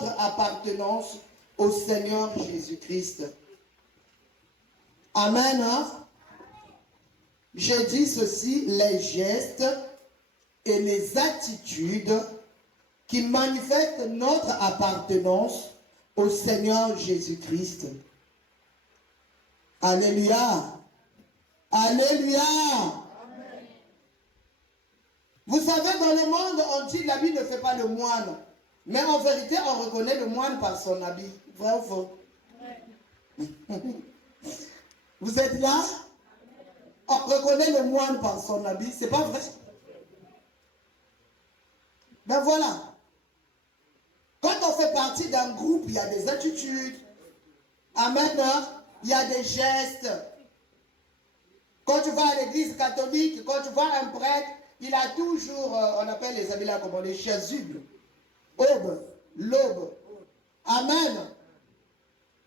notre appartenance au Seigneur Jésus-Christ. Amen. Hein? J'ai dit ceci, les gestes et les attitudes qui manifestent notre appartenance au Seigneur Jésus-Christ. Alléluia. Alléluia. Amen. Vous savez, dans le monde, on dit l'habit ne fait pas le moine. Mais en vérité, on reconnaît le moine par son habit. Vrai ou faux? Ouais. Vous êtes là? On reconnaît le moine par son habit. C'est pas vrai? Ben voilà. Quand on fait partie d'un groupe, il y a des attitudes. Amen. Il y a des gestes. Quand tu vas à l'église catholique, quand tu vois un prêtre, il a toujours, on appelle les habits là comment, les chasubles. Aube, l'aube. Amen.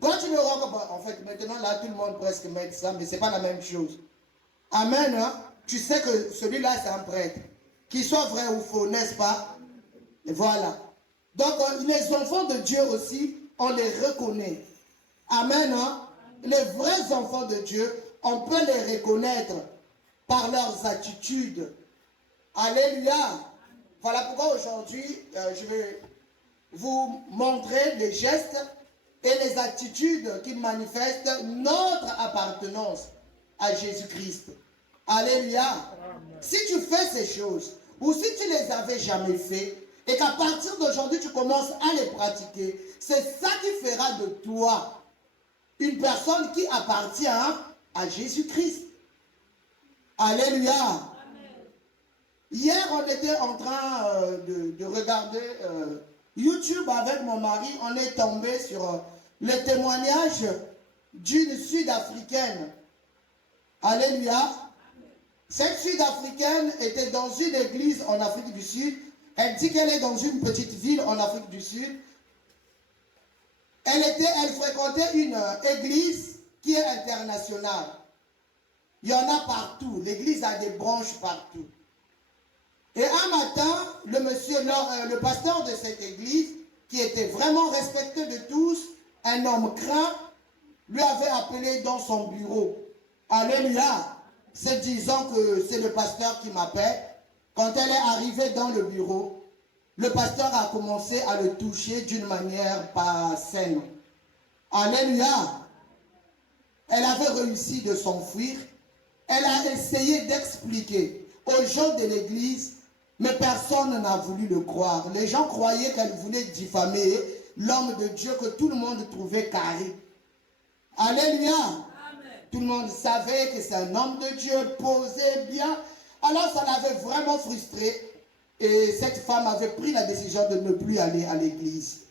Quand tu le rencontres, en fait, maintenant là, tout le monde presque met ça, mais c'est pas la même chose. Amen. Hein? Tu sais que celui-là, c'est un prêtre. Qu'il soit vrai ou faux, n'est-ce pas? Et voilà. Donc, les enfants de Dieu aussi, on les reconnaît. Amen. Hein? Les vrais enfants de Dieu, on peut les reconnaître par leurs attitudes. Alléluia. Voilà pourquoi aujourd'hui, je vais vous montrer les gestes et les attitudes qui manifestent notre appartenance à Jésus-Christ. Alléluia. Amen. Si tu fais ces choses, ou si tu les avais jamais fait, et qu'à partir d'aujourd'hui tu commences à les pratiquer, c'est ça qui fera de toi une personne qui appartient à Jésus-Christ. Alléluia. Amen. Hier, on était en train de regarder YouTube avec mon mari. On est tombé sur le témoignage d'une Sud-Africaine. Alléluia. Amen. Cette Sud-Africaine était dans une église en Afrique du Sud. Elle dit qu'elle est dans une petite ville en Afrique du Sud. Elle fréquentait une église qui est internationale. Il y en a partout. L'église a des branches partout. Et un matin, le pasteur de cette église, qui était vraiment respecté de tous, un homme craint, lui avait appelé dans son bureau. Alléluia. Se disant que c'est le pasteur qui m'appelle. Quand elle est arrivée dans le bureau, le pasteur a commencé à le toucher d'une manière pas saine. Alléluia. Elle avait réussi de s'enfuir. Elle a essayé d'expliquer aux gens de l'église, mais personne n'a voulu le croire. Les gens croyaient qu'elle voulait diffamer l'homme de Dieu que tout le monde trouvait carré. Alléluia. Amen. Tout le monde savait que c'est un homme de Dieu, posé bien. Alors ça l'avait vraiment frustré. Et cette femme avait pris la décision de ne plus aller à l'église.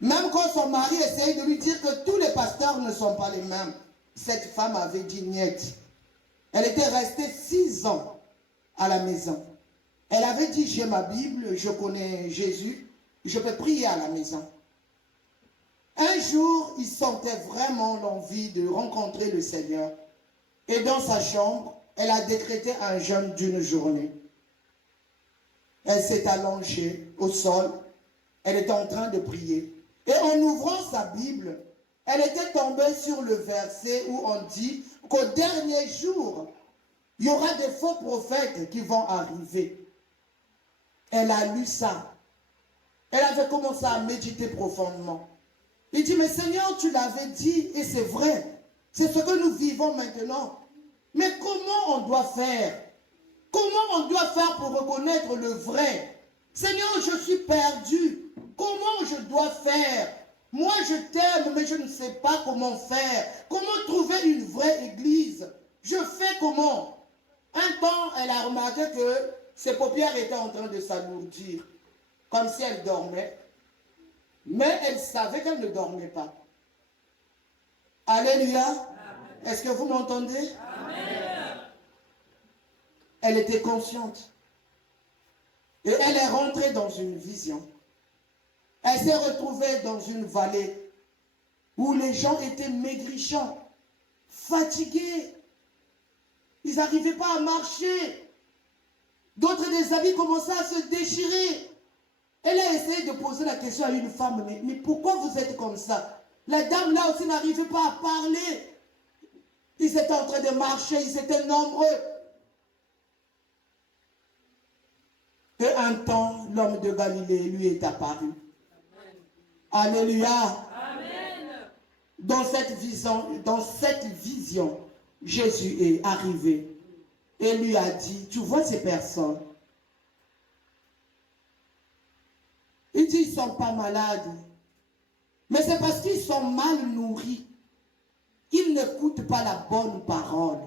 Même quand son mari essayait de lui dire que tous les pasteurs ne sont pas les mêmes, cette femme avait dit niet. Elle était restée 6 ans à la maison. Elle avait dit, j'ai ma Bible, je connais Jésus, je peux prier à la maison. Un jour, il sentait vraiment l'envie de rencontrer le Seigneur. Et dans sa chambre, elle a décrété un jeûne d'une journée. Elle s'est allongée au sol. Elle était en train de prier. Et en ouvrant sa Bible, elle était tombée sur le verset où on dit qu'au dernier jour, il y aura des faux prophètes qui vont arriver. Elle a lu ça. Elle avait commencé à méditer profondément. Il dit, mais Seigneur, tu l'avais dit, et c'est vrai. C'est ce que nous vivons maintenant. Mais comment on doit faire? Comment on doit faire pour reconnaître le vrai? Seigneur, je suis perdu. Comment je dois faire? Moi, je t'aime, mais je ne sais pas comment faire. Comment trouver une vraie église? Je fais comment? Un temps, elle a remarqué que ses paupières étaient en train de s'alourdir, comme si elle dormait. Mais elle savait qu'elle ne dormait pas. Alléluia. Est-ce que vous m'entendez? Amen. Elle était consciente. Et elle est rentrée dans une vision. Elle s'est retrouvée dans une vallée où les gens étaient maigrichants, fatigués. Ils n'arrivaient pas à marcher. D'autres des habits commençaient à se déchirer. Elle a essayé de poser la question à une femme, mais pourquoi vous êtes comme ça? La dame là aussi n'arrivait pas à parler. Ils étaient en train de marcher, ils étaient nombreux. Et un temps, l'homme de Galilée lui est apparu. Amen. Alléluia. Amen. Dans cette vision, Jésus est arrivé et lui a dit, tu vois ces personnes? Il dit, ils ne sont pas malades. Mais c'est parce qu'ils sont mal nourris. Ils n'écoutent pas la bonne parole.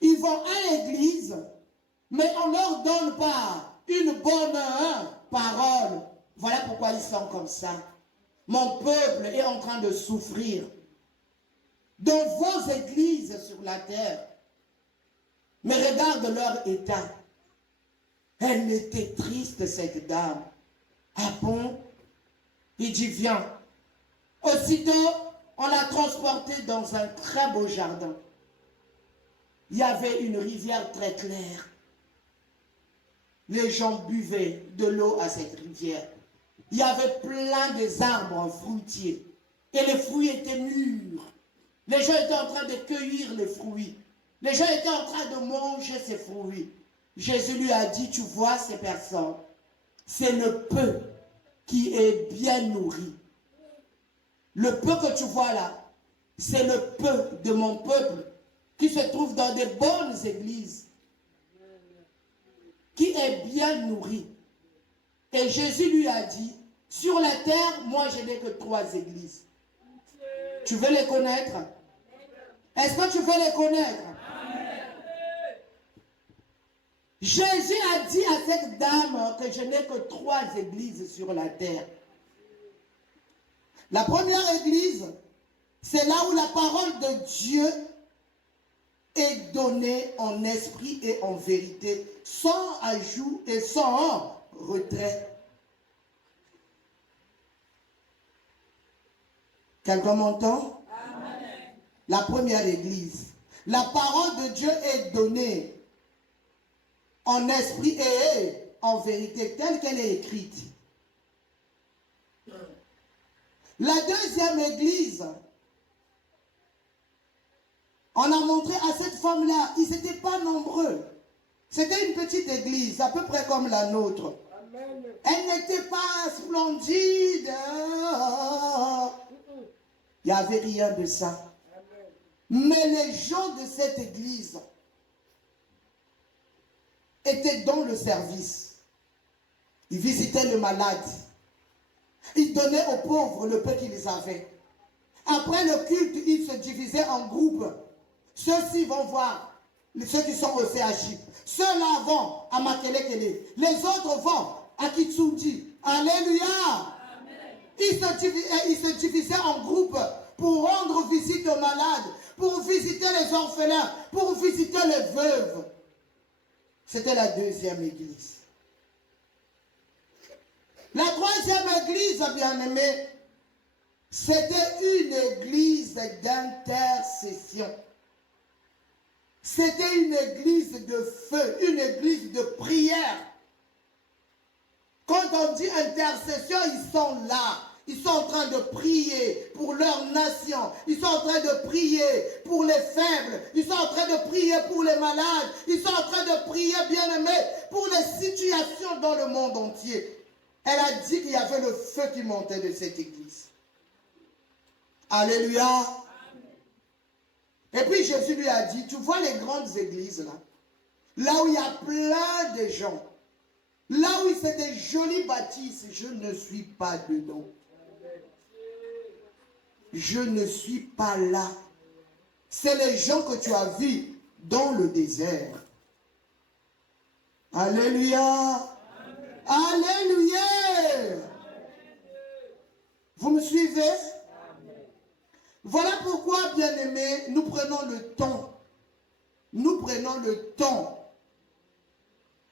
Ils vont à l'église, mais on ne leur donne pas une bonne parole. Voilà pourquoi ils sont comme ça. Mon peuple est en train de souffrir. Dans vos églises sur la terre. Mais regarde leur état. Elle était triste, cette dame. Ah bon? Il dit, viens. Aussitôt, on l'a transportée dans un très beau jardin. Il y avait une rivière très claire. Les gens buvaient de l'eau à cette rivière. Il y avait plein d'arbres fruitiers. Et les fruits étaient mûrs. Les gens étaient en train de cueillir les fruits. Les gens étaient en train de manger ces fruits. Jésus lui a dit, tu vois ces personnes, c'est le peu qui est bien nourri. Le peu que tu vois là, c'est le peu de mon peuple qui se trouve dans des bonnes églises, qui est bien nourri. Et Jésus lui a dit, sur la terre, moi je n'ai que 3 églises. Tu veux les connaître? Est-ce que tu veux les connaître? Jésus a dit à cette dame que je n'ai que 3 églises sur la terre. La première église, c'est là où la parole de Dieu est donnée en esprit et en vérité, sans ajout et sans retrait. Quelqu'un m'entend? La première église. La parole de Dieu est donnée en esprit et en vérité, telle qu'elle est écrite. La deuxième église, on a montré à cette femme-là, ils n'étaient pas nombreux. C'était une petite église, à peu près comme la nôtre. Amen. Elle n'était pas splendide. Il n'y avait rien de ça. Amen. Mais les gens de cette église étaient dans le service. Ils visitaient les malades. Ils donnaient aux pauvres le peu qu'ils avaient. Après le culte, ils se divisaient en groupes. Ceux-ci vont voir ceux qui sont au CHI. Ceux-là vont à Makelekele. Les autres vont à Kitsundi. Alléluia. Amen. Ils se divisaient en groupes pour rendre visite aux malades, pour visiter les orphelins, pour visiter les veuves. C'était la deuxième église. La troisième église, bien-aimés, c'était une église d'intercession. C'était une église de feu, une église de prière. Quand on dit intercession, ils sont là. Ils sont en train de prier pour leur nation. Ils sont en train de prier pour les faibles. Ils sont en train de prier pour les malades. Ils sont en train de prier, bien-aimés, pour les situations dans le monde entier. Elle a dit qu'il y avait le feu qui montait de cette église. Alléluia. Et puis Jésus lui a dit, tu vois les grandes églises là, là où il y a plein de gens, là où c'est des jolies bâtisses, je ne suis pas dedans. Je ne suis pas là. C'est les gens que tu as vus dans le désert. Alléluia. Alléluia. Vous me suivez? Voilà pourquoi, bien-aimés, nous prenons le temps. Nous prenons le temps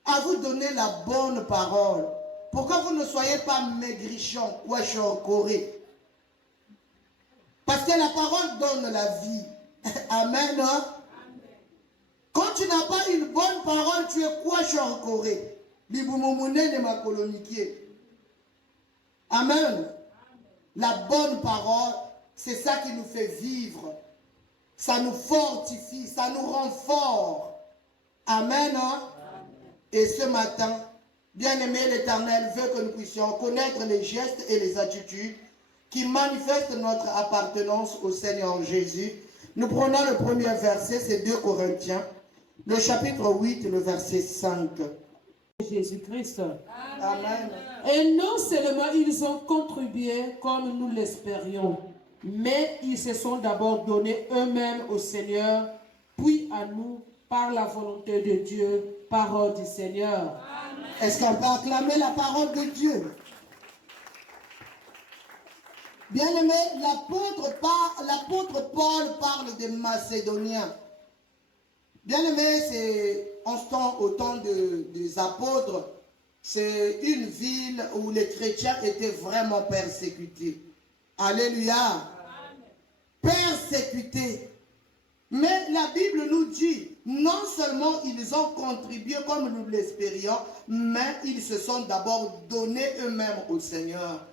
à vous donner la bonne parole. Pour que vous ne soyez pas maigrichons ou coré. Parce que la parole donne la vie. Amen. Hein? Quand tu n'as pas une bonne parole, tu es quoi coré? Amen. La bonne parole, c'est ça qui nous fait vivre. Ça nous fortifie, ça nous rend forts. Amen. Et ce matin, bien-aimé, l'Éternel veut que nous puissions connaître les gestes et les attitudes qui manifestent notre appartenance au Seigneur Jésus. Nous prenons le premier verset, c'est 2 Corinthiens, le chapitre 8, le verset 5. Jésus-Christ. Amen. Et non seulement ils ont contribué comme nous l'espérions, mais ils se sont d'abord donnés eux-mêmes au Seigneur, puis à nous par la volonté de Dieu, parole du Seigneur. Est-ce qu'on peut acclamer la parole de Dieu? Bien-aimé, l'apôtre Paul parle des Macédoniens. Bien-aimé, c'est au temps des apôtres, c'est une ville où les chrétiens étaient vraiment persécutés. Alléluia. Persécutés. Mais la Bible nous dit, non seulement ils ont contribué comme nous l'espérions, mais ils se sont d'abord donnés eux-mêmes au Seigneur.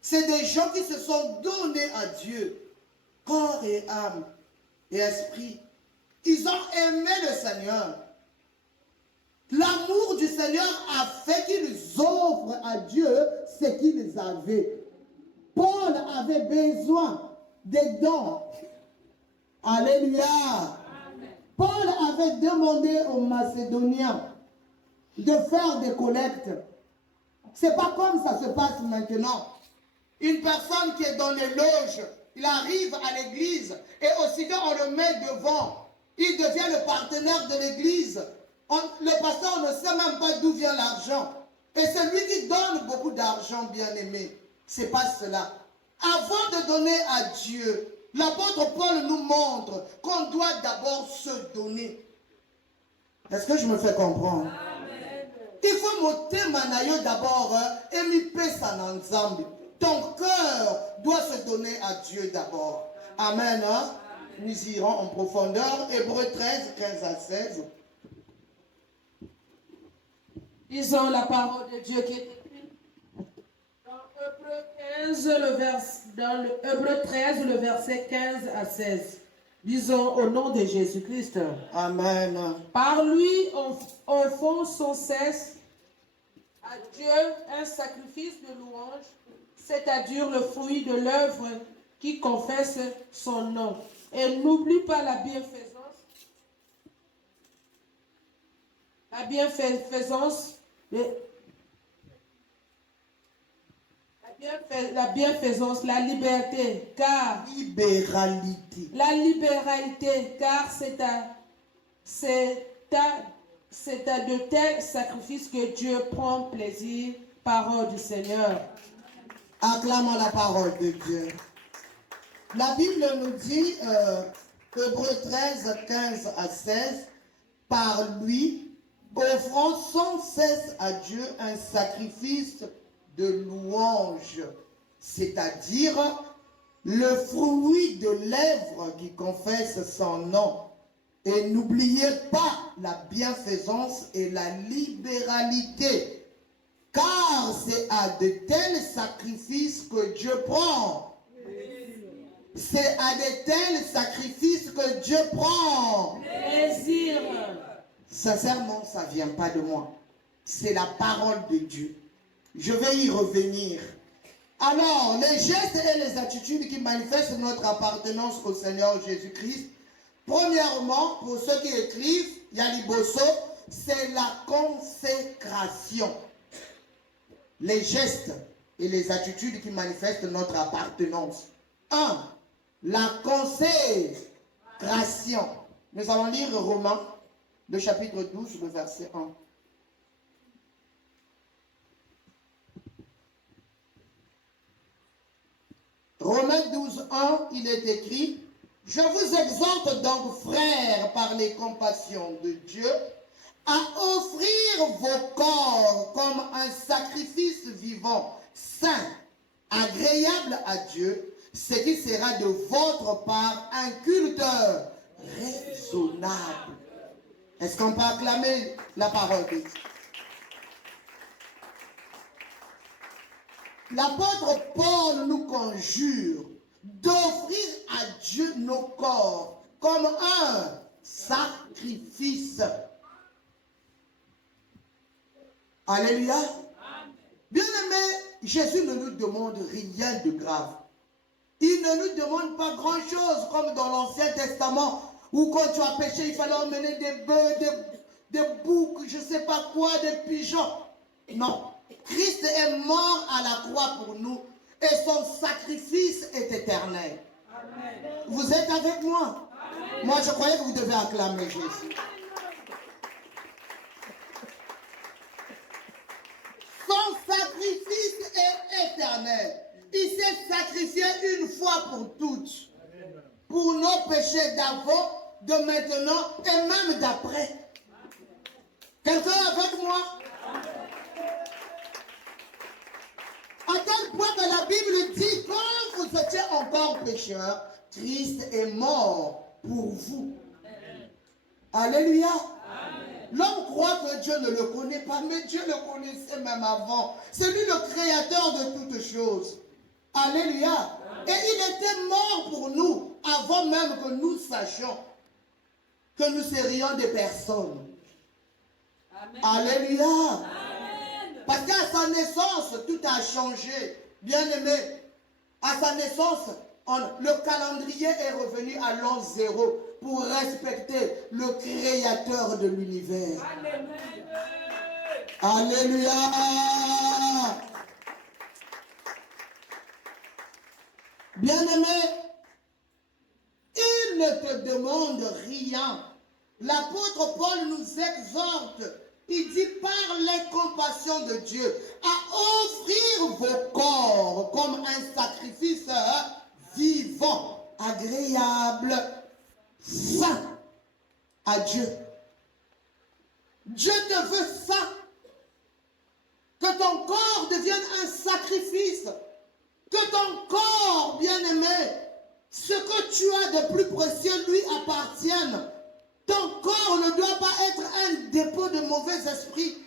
C'est des gens qui se sont donnés à Dieu, corps et âme et esprit. Ils ont aimé le Seigneur. L'amour du Seigneur a fait qu'ils offrent à Dieu ce qu'ils avaient. Paul avait besoin des dons. Alléluia. Amen. Paul avait demandé aux Macédoniens de faire des collectes. C'est pas comme ça se passe maintenant. Une personne qui est dans les loges, il arrive à l'église et aussitôt on le met devant. Il devient le partenaire de l'église. Le pasteur ne sait même pas d'où vient l'argent. Et c'est lui qui donne beaucoup d'argent, bien-aimé. C'est pas cela. Avant de donner à Dieu, l'apôtre Paul nous montre qu'on doit d'abord se donner. Est-ce que je me fais comprendre? Amen. Il faut monter manayo d'abord et m'y pesa ensemble. Ton cœur doit se donner à Dieu d'abord. Amen. Amen. Nous irons en profondeur. Hébreux 13, 15 à 16. Lisons la parole de Dieu qui est écrite dans Hébreux 13, le verset 15 à 16. Disons au nom de Jésus-Christ. Amen. Par lui, on offre sans cesse à Dieu un sacrifice de louange, c'est-à-dire le fruit de l'œuvre qui confesse son nom. Et n'oublie pas la bienfaisance, la liberté, car la libéralité, car c'est à de tels sacrifices que Dieu prend plaisir, parole du Seigneur. Acclamons la parole de Dieu. La Bible nous dit, Hébreux 13, 15 à 16, par lui, offrant sans cesse à Dieu un sacrifice de louange, c'est-à-dire le fruit de lèvres qui confesse son nom. Et n'oubliez pas la bienfaisance et la libéralité, car c'est à de tels sacrifices que Dieu prend. C'est à de tels sacrifices que Dieu prend plaisir. Sincèrement, ça ne vient pas de moi. C'est la parole de Dieu. Je vais y revenir. Alors, les gestes et les attitudes qui manifestent notre appartenance au Seigneur Jésus-Christ, premièrement, pour ceux qui écrivent, Yaliboso, c'est la consécration. Les gestes et les attitudes qui manifestent notre appartenance. 1. La consécration. Nous allons lire Romains, le chapitre 12, le verset 1. Romains 12, 1, il est écrit: je vous exhorte donc, frères, par les compassions de Dieu, à offrir vos corps comme un sacrifice vivant, saint, agréable à Dieu, ce qui sera de votre part un culte raisonnable. Est-ce qu'on peut acclamer la parole de Dieu? l'apôtre Paul nous conjure d'offrir à Dieu nos corps comme un sacrifice. Alléluia. Bien-aimé, Jésus ne nous demande rien de grave. Il ne nous demande pas grand-chose comme dans l'Ancien Testament où quand tu as péché, il fallait emmener des bœufs, des boucs, je ne sais pas quoi, des pigeons. Non. Christ est mort à la croix pour nous et son sacrifice est éternel. Amen. Vous êtes avec moi? Amen. Moi, je croyais que vous devez acclamer Jésus. Son sacrifice est éternel. Il s'est sacrifié une fois pour toutes. Pour nos péchés d'avant, de maintenant et même d'après. Quelqu'un avec moi? À tel point que la Bible dit, quand vous étiez encore pécheurs, Christ est mort pour vous. Alléluia. L'homme croit que Dieu ne le connaît pas, mais Dieu le connaissait même avant. C'est lui le créateur de toutes choses. Alléluia. Et il était mort pour nous avant même que nous sachions que nous serions des personnes. Amen. Alléluia. Amen. Parce qu'à sa naissance, tout a changé. Bien-aimé, à sa naissance, le calendrier est revenu à l'an 0 pour respecter le créateur de l'univers. Alléluia. Bien-aimé, il ne te demande rien. L'apôtre Paul nous exhorte. Il dit par les compassions de Dieu à offrir vos corps comme un sacrifice vivant, agréable, saint à Dieu. Dieu te veut saint. Que ton corps devienne un sacrifice. Que ton corps, bien-aimé, ce que tu as de plus précieux lui appartienne. Ton corps ne doit pas être un dépôt de mauvais esprits.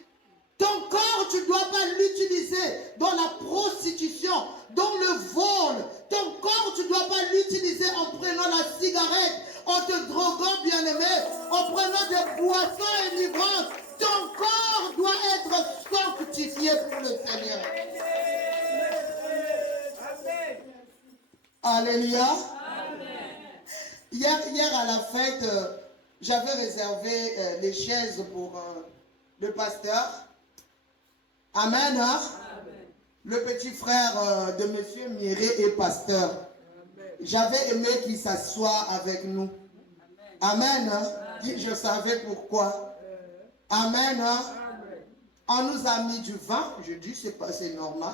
Ton corps, tu ne dois pas l'utiliser dans la prostitution, dans le vol. Ton corps, tu ne dois pas l'utiliser en prenant la cigarette, en te droguant, bien-aimé, en prenant des boissons enivrantes. Ton corps doit être sanctifié pour le Seigneur. Alléluia. Hier à la fête, j'avais réservé les chaises pour le pasteur. Amen. Hein? Amen. Le petit frère de monsieur Miré est pasteur. J'avais aimé qu'il s'assoie avec nous. Amen. Hein? Je savais pourquoi. Amen. Hein? On nous a mis du vin. Je dis, c'est normal.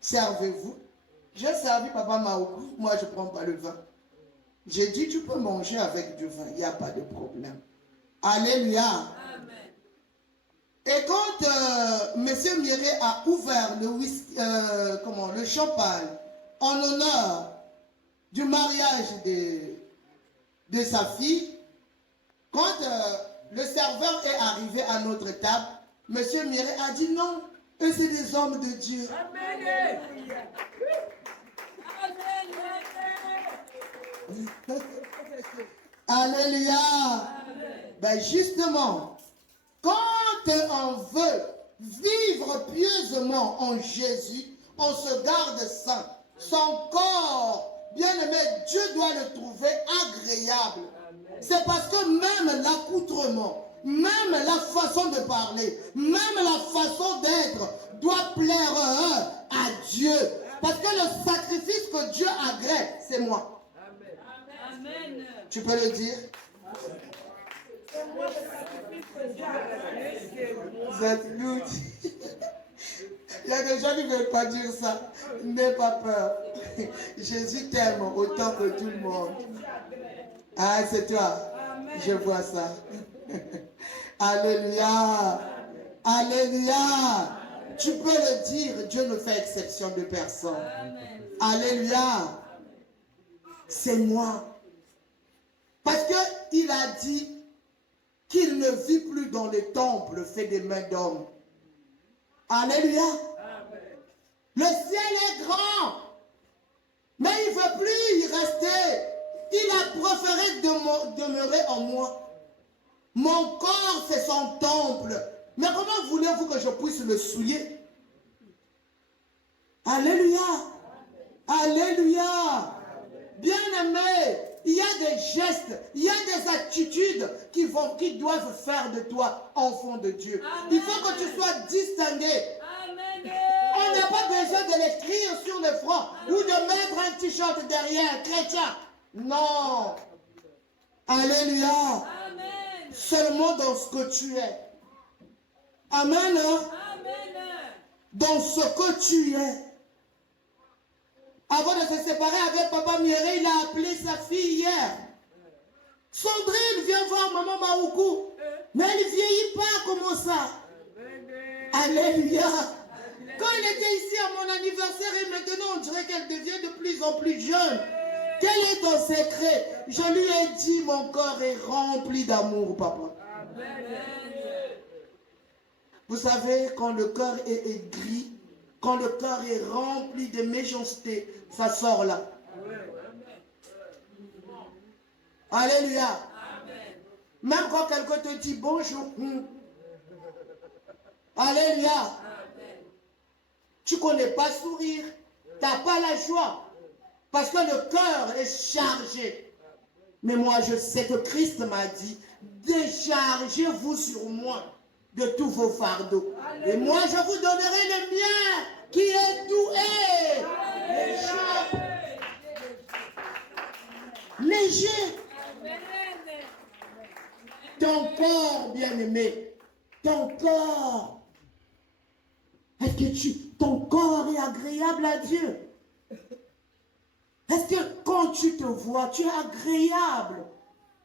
Servez-vous. J'ai servi Papa Maoukou. Moi, je ne prends pas le vin. J'ai dit, tu peux manger avec du vin. Il n'y a pas de problème. Alléluia. Amen. Et quand M. Miré a ouvert le, le champagne en honneur du mariage de sa fille, quand le serveur est arrivé à notre table, M. Miré a dit non, eux c'est des hommes de Dieu. Amen. Alléluia. Ben justement, quand on veut vivre pieusement en Jésus, on se garde saint. Son corps, bien-aimé, Dieu doit le trouver agréable. C'est parce que même l'accoutrement, même la façon de parler, même la façon d'être doit plaire à Dieu. Parce que le sacrifice que Dieu agrée, c'est moi. Amen. Tu peux le dire? Vous êtes lourd. Il y a des gens qui ne veulent pas dire ça. N'aie pas peur. Jésus t'aime autant que tout le monde. Ah, c'est toi. Je vois ça. Alléluia. Alléluia. Tu peux le dire. Dieu ne fait exception de personne. Alléluia. C'est moi. Parce qu'il a dit qu'il ne vit plus dans les temples faits des mains d'hommes. Alléluia. Amen. Le ciel est grand. Mais il ne veut plus y rester. Il a préféré demeurer en moi. Mon corps, c'est son temple. Mais comment voulez-vous que je puisse le souiller? Alléluia. Alléluia. Bien-aimé, il y a des gestes, il y a des attitudes qui doivent faire de toi enfant de Dieu. Amen. Il faut que tu sois distingué. Amen. On n'a pas besoin de l'écrire sur le front. Amen. Ou de mettre un t-shirt derrière, chrétien. Non. Alléluia. Amen. Seulement dans ce que tu es. Amen. Amen. Dans ce que tu es. Avant de se séparer avec papa Mireille, il a appelé sa fille hier. Sandrine, viens voir maman Maoukou. Mais elle ne vieillit pas comme ça. Alléluia. Quand elle était ici à mon anniversaire et maintenant on dirait qu'elle devient de plus en plus jeune. Quel est ton secret? Je lui ai dit, mon corps est rempli d'amour, papa. Vous savez, quand le cœur est aigri, quand le cœur est rempli de méchanceté, ça sort là. Alléluia. Même quand quelqu'un te dit bonjour. Alléluia. Tu ne connais pas sourire. Tu n'as pas la joie. Parce que le cœur est chargé. Mais moi, je sais que Christ m'a dit, déchargez-vous sur moi de tous vos fardeaux. Alléluia. Et moi, je vous donnerai le mien qui est doux et léger. Ton corps, bien-aimé, ton corps. Est-ce que ton corps est agréable à Dieu? Est-ce que quand tu te vois, tu es agréable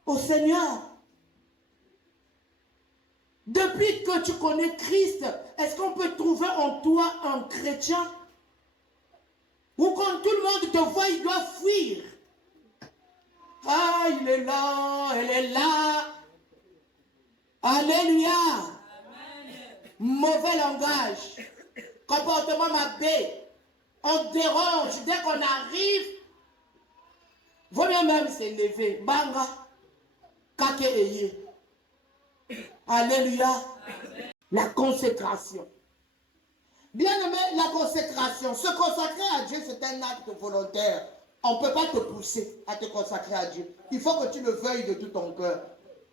au Seigneur? Depuis que tu connais Christ, est-ce qu'on peut trouver en toi un chrétien? Ou quand tout le monde te voit, il doit fuir. Ah, il est là, elle est là. Alléluia. Amen. Mauvais langage. Comportement mauvais. On dérange. Dès qu'on arrive, vaut mieux même s'élever. Banga. Kake eye. Alléluia. Amen. La consécration. Bien aimé, la consécration. Se consacrer à Dieu, c'est un acte volontaire. On ne peut pas te pousser à te consacrer à Dieu. Il faut que tu le veuilles de tout ton cœur.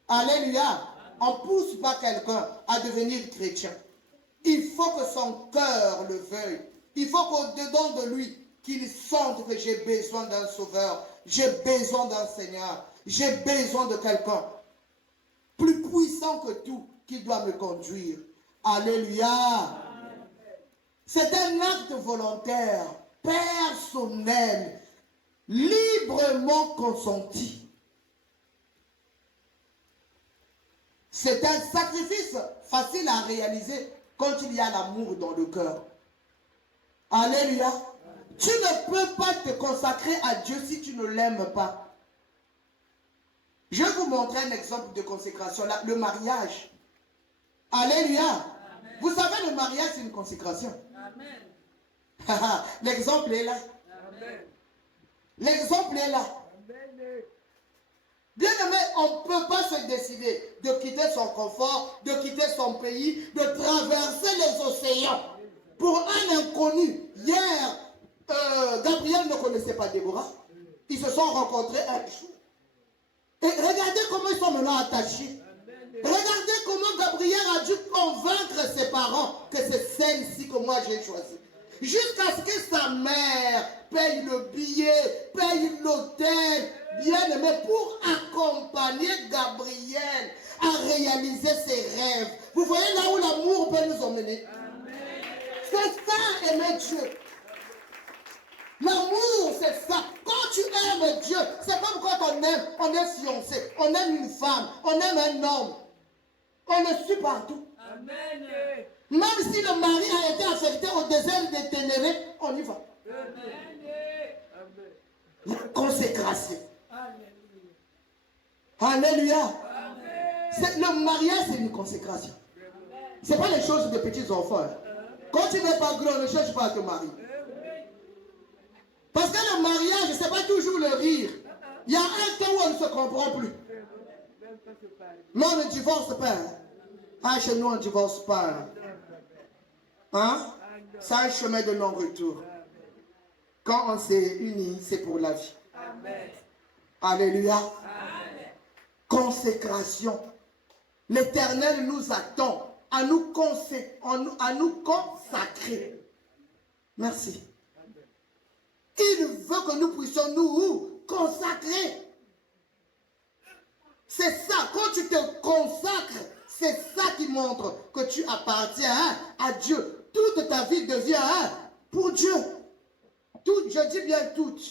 Alléluia. On ne pousse pas quelqu'un à devenir chrétien. Il faut que son cœur le veuille. Il faut qu'au-dedans de lui, qu'il sente que j'ai besoin d'un sauveur. J'ai besoin d'un Seigneur. J'ai besoin de quelqu'un plus puissant que tout qui doit me conduire. Alléluia. C'est un acte volontaire, personnel, librement consenti. C'est un sacrifice facile à réaliser quand il y a l'amour dans le cœur. Alléluia. Tu ne peux pas te consacrer à Dieu si tu ne l'aimes pas. Je vais vous montrer un exemple de consécration. Là, le mariage. Alléluia. Amen. Vous savez, le mariage, c'est une consécration. Amen. L'exemple est là. L'exemple est là. Bien aimé, on ne peut pas se décider de quitter son confort, de quitter son pays, de traverser les océans pour un inconnu. Hier, Gabriel ne connaissait pas Déborah. Ils se sont rencontrés un jour. Et regardez comment ils sont maintenant attachés. Regardez comment Gabriel a dû convaincre ses parents que c'est celle-ci que moi j'ai choisie. Jusqu'à ce que sa mère paye le billet, paye l'hôtel, bien aimé, pour accompagner Gabriel à réaliser ses rêves. Vous voyez là où l'amour peut nous emmener. C'est ça, aimer Dieu. L'amour, c'est ça. Quand tu aimes Dieu, c'est comme quand on est fiancé, on aime une femme, on aime un homme. On le suit partout. Amen. Même si le mari a été affecté au désert de Ténéré, on y va. Amen. La consécration. Alléluia. Le mariage, c'est une consécration. Ce n'est pas les choses des petits enfants. Quand tu n'es pas grand, ne cherche pas à te marier. Parce que le mariage, ce n'est pas toujours le rire. Il y a un temps où on ne se comprend plus. Mais on ne divorce pas. Ah, chez nous, on ne divorce pas. Hein? C'est un chemin de non-retour. Quand on s'est unis, c'est pour la vie. Alléluia. Consécration. L'Éternel nous attend à nous consacrer. Merci. Il veut que nous puissions nous consacrer. C'est ça, quand tu te consacres, c'est ça qui montre que tu appartiens à Dieu. Toute ta vie devient pour Dieu. Tout, je dis bien toute.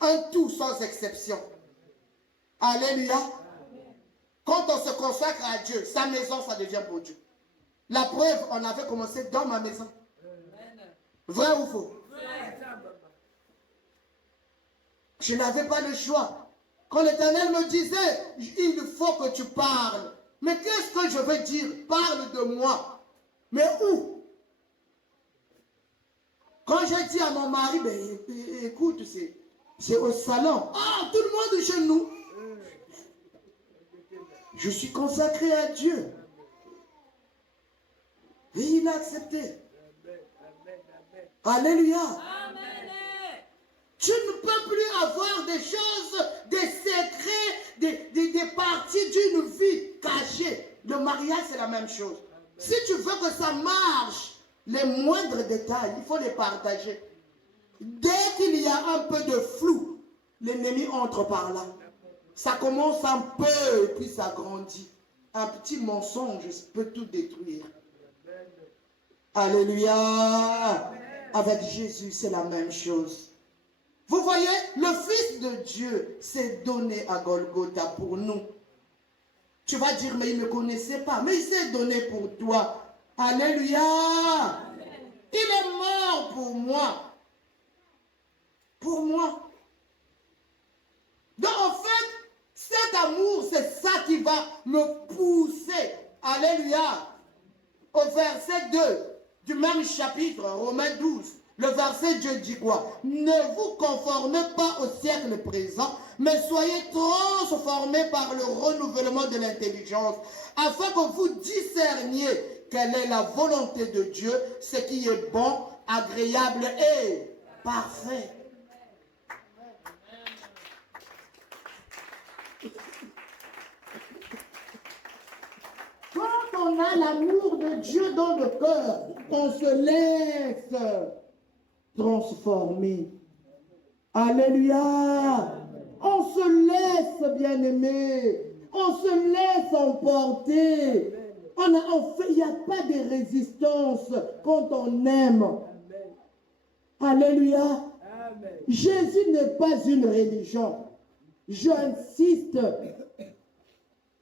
Un tout sans exception. Alléluia. Quand on se consacre à Dieu, sa maison, ça devient pour Dieu. La preuve, on avait commencé dans ma maison. Vrai ou faux? Je n'avais pas le choix. Quand l'Éternel me disait, il faut que tu parles. Mais qu'est-ce que je veux dire? Parle de moi. Mais où? Quand j'ai dit à mon mari, ben, écoute, c'est au salon. Ah, tout le monde chez nous. Je suis consacré à Dieu. Et il a accepté. Alléluia. Amen. Tu ne peux plus avoir des choses, des secrets, des parties d'une vie cachée. Le mariage, c'est la même chose. Si tu veux que ça marche, les moindres détails, il faut les partager. Dès qu'il y a un peu de flou, l'ennemi entre par là. Ça commence un peu et puis ça grandit. Un petit mensonge peut tout détruire. Alléluia. Avec Jésus, c'est la même chose. Vous voyez, le Fils de Dieu s'est donné à Golgotha pour nous. Tu vas dire, mais il ne me connaissait pas. Mais il s'est donné pour toi. Alléluia. Il est mort pour moi. Pour moi. Donc en fait, cet amour, c'est ça qui va me pousser. Alléluia. Au verset 2 du même chapitre, Romains 12. Le verset, Dieu dit quoi? Ne vous conformez pas au siècle présent, mais soyez transformés par le renouvellement de l'intelligence, afin que vous discerniez quelle est la volonté de Dieu, ce qui est bon, agréable et parfait. Quand on a l'amour de Dieu dans le cœur, on se laisse transformer. Alléluia. On se laisse, bien-aimé. On se laisse emporter. Il n'y a pas de résistance quand on aime. Alléluia. Jésus n'est pas une religion. J'insiste.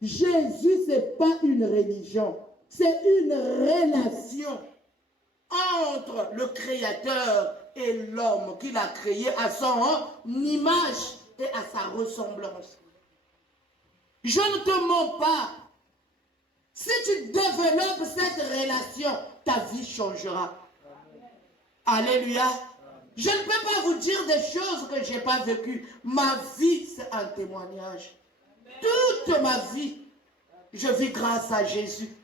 Jésus, ce n'est pas une religion. C'est une relation entre le Créateur et l'homme qu'il a créé à son image et à sa ressemblance. Je ne te mens pas. Si tu développes cette relation, ta vie changera. Alléluia. Je ne peux pas vous dire des choses que je n'ai pas vécues. Ma vie, c'est un témoignage. Toute ma vie, je vis grâce à Jésus.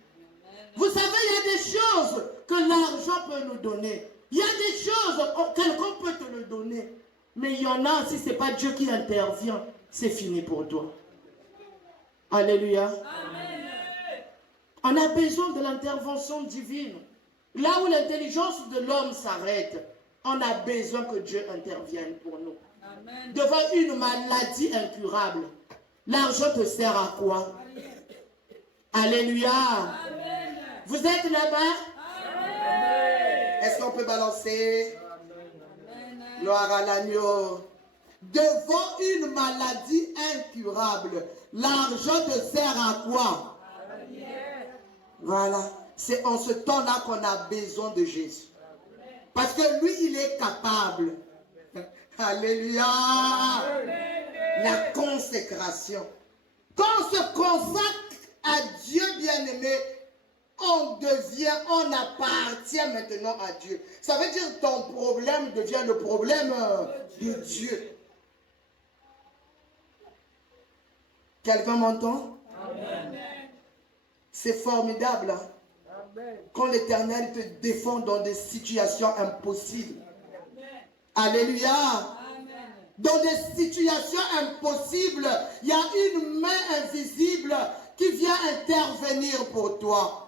Vous savez, il y a des choses que l'argent peut nous donner. Il y a des choses, quelqu'un peut te le donner. Mais il y en a, si ce n'est pas Dieu qui intervient, c'est fini pour toi. Alléluia. Amen. On a besoin de l'intervention divine. Là où l'intelligence de l'homme s'arrête, on a besoin que Dieu intervienne pour nous. Amen. Devant une maladie incurable, l'argent te sert à quoi? Alléluia. Amen. Vous êtes là-bas? Est-ce qu'on peut balancer? Amen. Gloire à l'agneau. Devant une maladie incurable, l'argent te sert à quoi? Amen. Voilà. C'est en ce temps-là qu'on a besoin de Jésus. Parce que lui, il est capable. Alléluia. Amen. La consécration. Quand on se consacre à Dieu bien-aimé, on appartient maintenant à Dieu. Ça veut dire que ton problème devient le problème de Dieu. Quelqu'un m'entend? C'est formidable. Hein? Quand l'Éternel te défend dans des situations impossibles. Alléluia. Dans des situations impossibles, il y a une main invisible qui vient intervenir pour toi.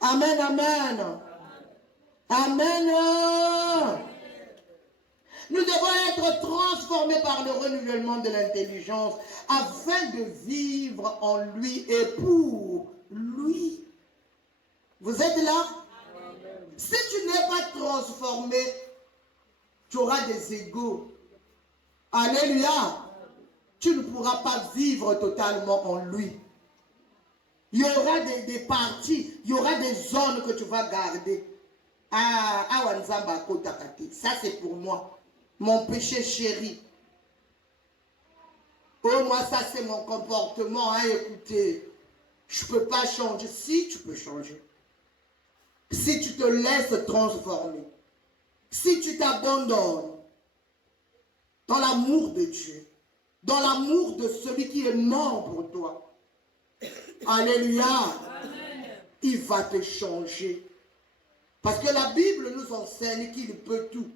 Amen, amen. Amen. Nous devons être transformés par le renouvellement de l'intelligence afin de vivre en lui et pour lui. Vous êtes là? Si tu n'es pas transformé, tu auras des égos. Alléluia. Tu ne pourras pas vivre totalement en lui. Il y aura des parties, il y aura des zones que tu vas garder. Ça c'est pour moi. Mon péché chéri. Oh, moi ça c'est mon comportement. Hein, écoutez, je ne peux pas changer. Si tu peux changer. Si tu te laisses transformer. Si tu t'abandonnes dans l'amour de Dieu, dans l'amour de celui qui est mort pour toi. Alléluia. Amen. Il va te changer. Parce que la Bible nous enseigne qu'il peut tout.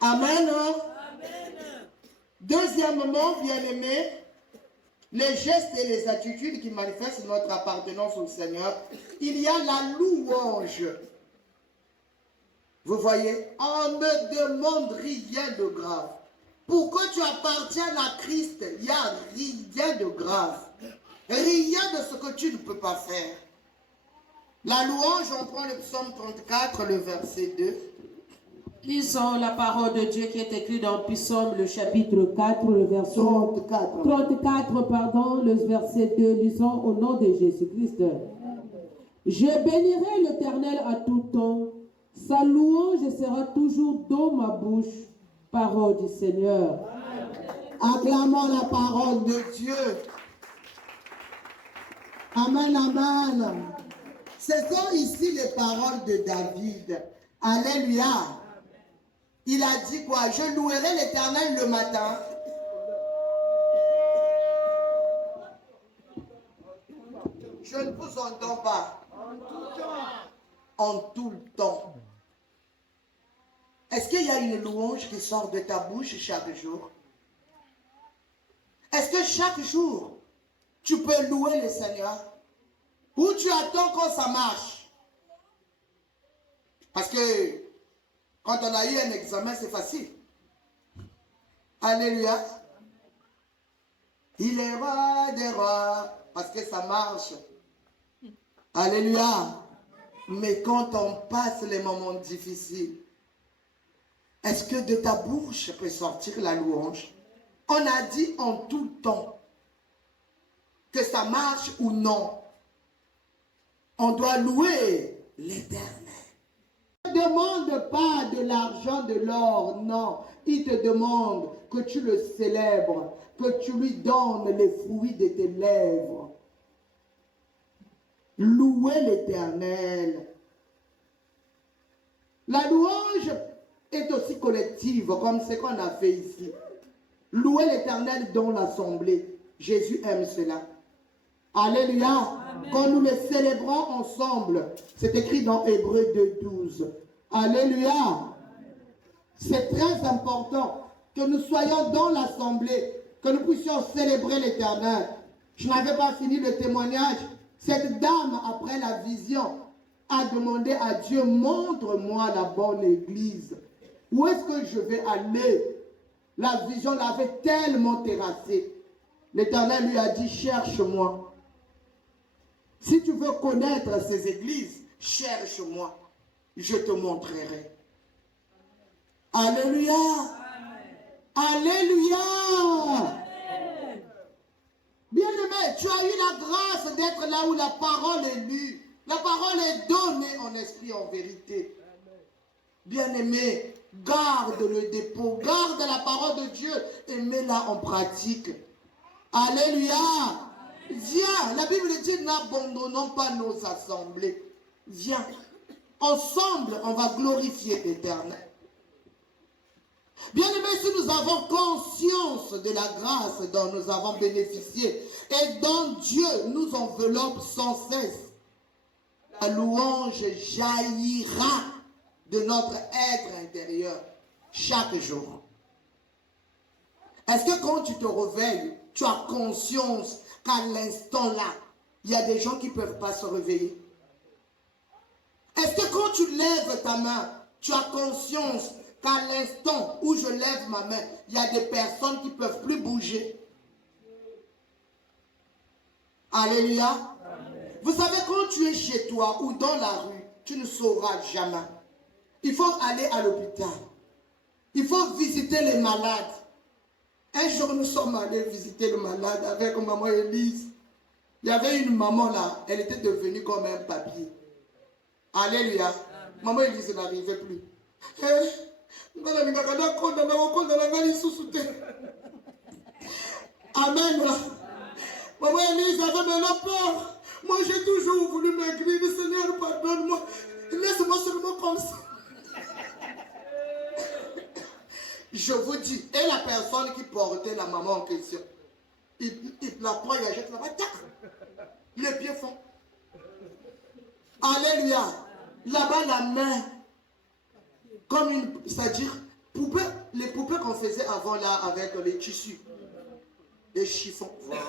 Amen. Amen. Deuxièmement, bien-aimés, les gestes et les attitudes qui manifestent notre appartenance au Seigneur, il y a la louange. Vous voyez, on ne demande rien de grave. Pourquoi tu appartiens à Christ, il n'y a rien de grave. Rien de ce que tu ne peux pas faire. La louange, on prend le psaume 34, le verset 2. Lisons la parole de Dieu qui est écrite dans Psaume, le chapitre 4, le verset 34, pardon, le verset 2. Lisons au nom de Jésus-Christ. Je bénirai l'Éternel à tout temps. Sa louange sera toujours dans ma bouche. Parole du Seigneur. Acclamons la parole de Dieu. Amen, amen. Ce sont ici les paroles de David. Alléluia. Il a dit quoi? Je louerai l'Éternel le matin. Je ne vous entends pas. En tout le temps. Est-ce qu'il y a une louange qui sort de ta bouche chaque jour? Est-ce que chaque jour, tu peux louer le Seigneur? Ou tu attends quand ça marche? Parce que quand on a eu un examen, c'est facile. Alléluia. Il est roi des rois. Parce que ça marche. Alléluia. Mais quand on passe les moments difficiles, est-ce que de ta bouche peut sortir la louange? On a dit en tout temps que ça marche ou non. On doit louer l'Éternel. Il ne demande pas de l'argent, de l'or, non. Il te demande que tu le célèbres, que tu lui donnes les fruits de tes lèvres. Louer l'Éternel. La louange est aussi collective, comme ce qu'on a fait ici. Louer l'Éternel dans l'assemblée. Jésus aime cela. Alléluia. Amen. Quand nous les célébrons ensemble, c'est écrit dans Hébreux 2:12. Alléluia. C'est très important que nous soyons dans l'assemblée, que nous puissions célébrer l'Éternel. Je n'avais pas fini le témoignage. Cette dame, après la vision, a demandé à Dieu, montre-moi la bonne église. Où est-ce que je vais aller? La vision l'avait tellement terrassée. L'Éternel lui a dit, cherche-moi. Si tu veux connaître ces églises, cherche-moi. Je te montrerai. Alléluia. Alléluia. Bien-aimé, tu as eu la grâce d'être là où la parole est lue. La parole est donnée en esprit, en vérité. Bien-aimé, garde le dépôt, garde la parole de Dieu et mets-la en pratique. Alléluia. Viens, la Bible dit, n'abandonnons pas nos assemblées. Viens. Ensemble, on va glorifier l'Éternel. Bien-aimés, si nous avons conscience de la grâce dont nous avons bénéficié et dont Dieu nous enveloppe sans cesse, la louange jaillira de notre être intérieur chaque jour. Est-ce que quand tu te réveilles, tu as conscience qu'à l'instant là, il y a des gens qui ne peuvent pas se réveiller? Est-ce que quand tu lèves ta main, tu as conscience qu'à l'instant où je lève ma main, il y a des personnes qui ne peuvent plus bouger? Alléluia. Amen. Vous savez, quand tu es chez toi ou dans la rue, tu ne sauras jamais. Il faut aller à l'hôpital. Il faut visiter les malades. Un jour, nous sommes allés visiter le malade avec maman Élise. Il y avait une maman là, elle était devenue comme un papier. Alléluia. Amen. Maman Élise n'arrivait plus. Amen. Maman Élise avait maintenant peur. Moi, j'ai toujours voulu maigrir. Seigneur, pardonne-moi. Laisse-moi seulement comme ça. Je vous dis, et la personne qui portait la maman en question, il la prend, il la jette là-bas, tac, les pieds font. Alléluia. Là-bas, la main, comme une, c'est-à-dire, poupée, les poupées qu'on faisait avant là, avec les tissus, les chiffons, voilà.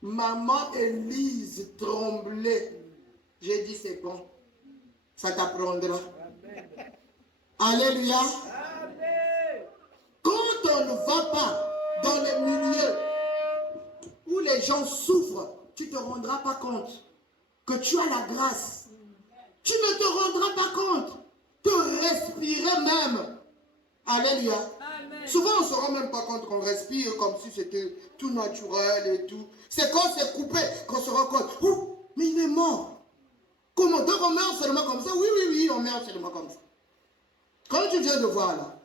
Maman Élise tremblait. J'ai dit, c'est bon, ça t'apprendra. Alléluia. Amen. Quand on ne va pas dans les milieux où les gens souffrent, tu ne te rendras pas compte que tu as la grâce. Tu ne te rendras pas compte de respirer même. Alléluia. Amen. Souvent, on ne se rend même pas compte qu'on respire comme si c'était tout naturel et tout. C'est quand c'est coupé qu'on se rend compte. Oh, mais il est mort. Comment? Donc on meurt seulement comme ça? Oui, oui, oui, on meurt seulement comme ça. Quand tu viens de voir là,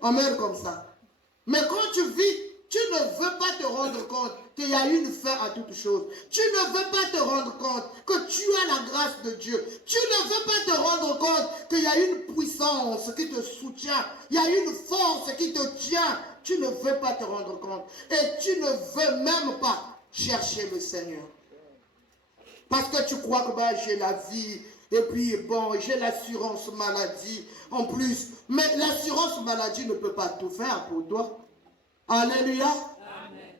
on meurt comme ça. Mais quand tu vis, tu ne veux pas te rendre compte qu'il y a une fin à toute chose. Tu ne veux pas te rendre compte que tu as la grâce de Dieu. Tu ne veux pas te rendre compte qu'il y a une puissance qui te soutient. Il y a une force qui te tient. Tu ne veux pas te rendre compte. Et tu ne veux même pas chercher le Seigneur. Parce que tu crois que ben, j'ai la vie. Et puis, bon, j'ai l'assurance maladie en plus. Mais l'assurance maladie ne peut pas tout faire pour toi. Alléluia. Amen.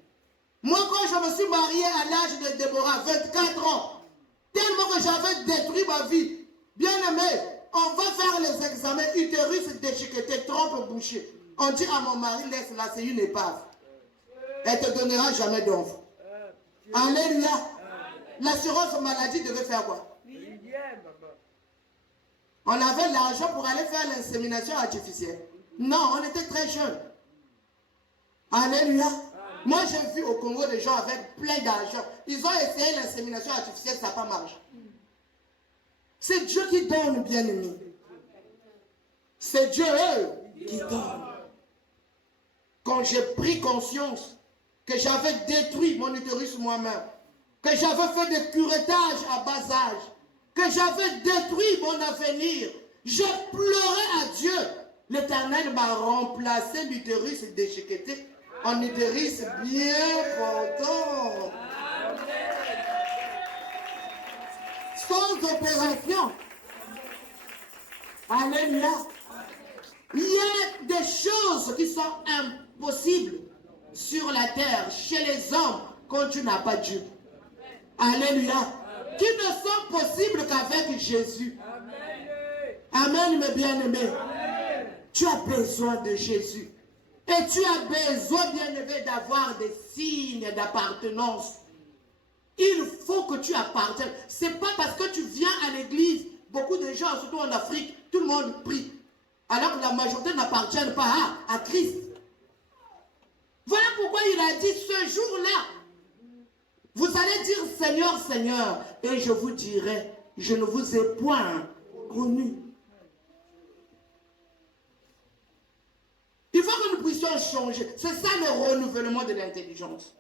Moi, quand je me suis marié à l'âge de Déborah, 24 ans, tellement que j'avais détruit ma vie. Bien aimé, on va faire les examens, utérus déchiqueté, trompe bouchée. On dit à mon mari, laisse là, c'est une épave. Elle ne te donnera jamais d'enfant. Alléluia. L'assurance maladie devait faire quoi? On avait l'argent pour aller faire l'insémination artificielle. Non, on était très jeunes. Alléluia. Moi, j'ai vu au Congo des gens avec plein d'argent. Ils ont essayé l'insémination artificielle, ça n'a pas marché. C'est Dieu qui donne, bien-aimé. C'est Dieu qui donne. Quand j'ai pris conscience que j'avais détruit mon utérus moi-même, que j'avais fait des curetages à bas âge, que j'avais détruit mon avenir, je pleurais à Dieu. L'Éternel m'a remplacé l'utérus déchiqueté en utérus bien portant. Sans opération. Alléluia. Il y a des choses qui sont impossibles sur la terre, chez les hommes, quand tu n'as pas Dieu. Alléluia. Qui ne sont possibles qu'avec Jésus. Amen, mes bien-aimés. Tu as besoin de Jésus. Et tu as besoin, bien-aimé, d'avoir des signes d'appartenance. Il faut que tu appartiennes. Ce n'est pas parce que tu viens à l'église, beaucoup de gens, surtout en Afrique, tout le monde prie. Alors que la majorité n'appartiennent pas à Christ. Voilà pourquoi il a dit ce jour-là, vous allez dire Seigneur, Seigneur, et je vous dirai, je ne vous ai point connu. Il faut que nous puissions ont changé. C'est ça le renouvellement de l'intelligence.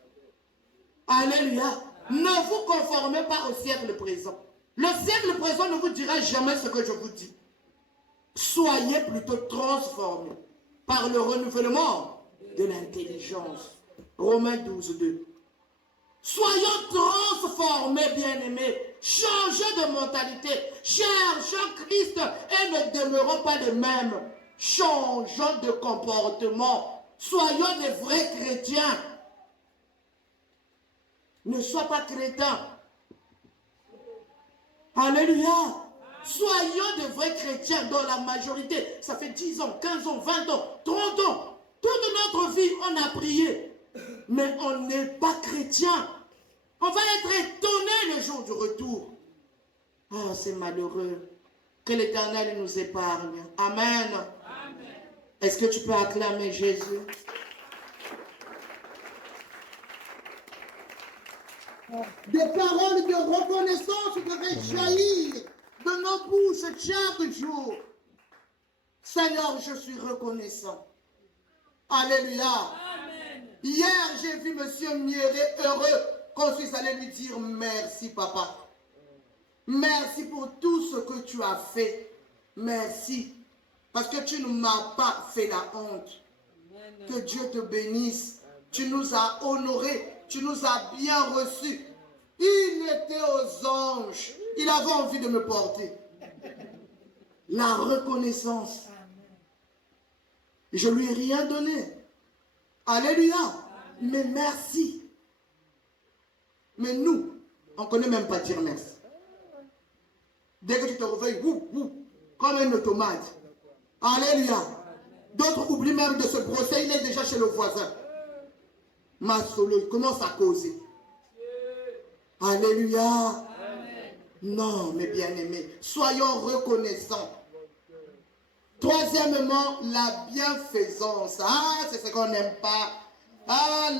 Alléluia. Ne vous conformez pas au siècle présent. Le siècle présent ne vous dira jamais ce que je vous dis. Soyez plutôt transformés par le renouvellement de l'intelligence. Romains 12, 2. Soyons transformés, bien-aimés. Changez de mentalité. Cherchons Christ et ne demeurons pas les mêmes. Changeons de comportement. Soyons des vrais chrétiens. Ne sois pas crétin. Alléluia. Soyons de vrais chrétiens dans la majorité. Ça fait 10 ans, 15 ans, 20 ans, 30 ans. Toute notre vie, on a prié. Mais on n'est pas chrétien. On va être étonné le jour du retour. Oh, c'est malheureux. Que l'Éternel nous épargne. Amen. Est-ce que tu peux acclamer Jésus? Des paroles de reconnaissance devraient jaillir de nos bouches chaque jour. Seigneur, je suis reconnaissant. Alléluia. Amen. Hier, j'ai vu M. Mieré heureux qu'on puisse aller lui dire merci, papa. Merci pour tout ce que tu as fait. Merci. Parce que tu ne m'as pas fait la honte. Que Dieu te bénisse. Tu nous as honorés. Tu nous as bien reçus. Il était aux anges. Il avait envie de me porter. La reconnaissance. Je lui ai rien donné. Alléluia. Mais merci. Mais nous, on ne connaît même pas dire merci. Dès que tu te réveilles, comme un automate. Alléluia. D'autres oublient même de se brosser. Il est déjà chez le voisin. Ma solo, il commence à causer. Alléluia. Amen. Non, mes bien-aimés, soyons reconnaissants. Troisièmement, la bienfaisance. Ah, c'est ce qu'on n'aime pas. Ah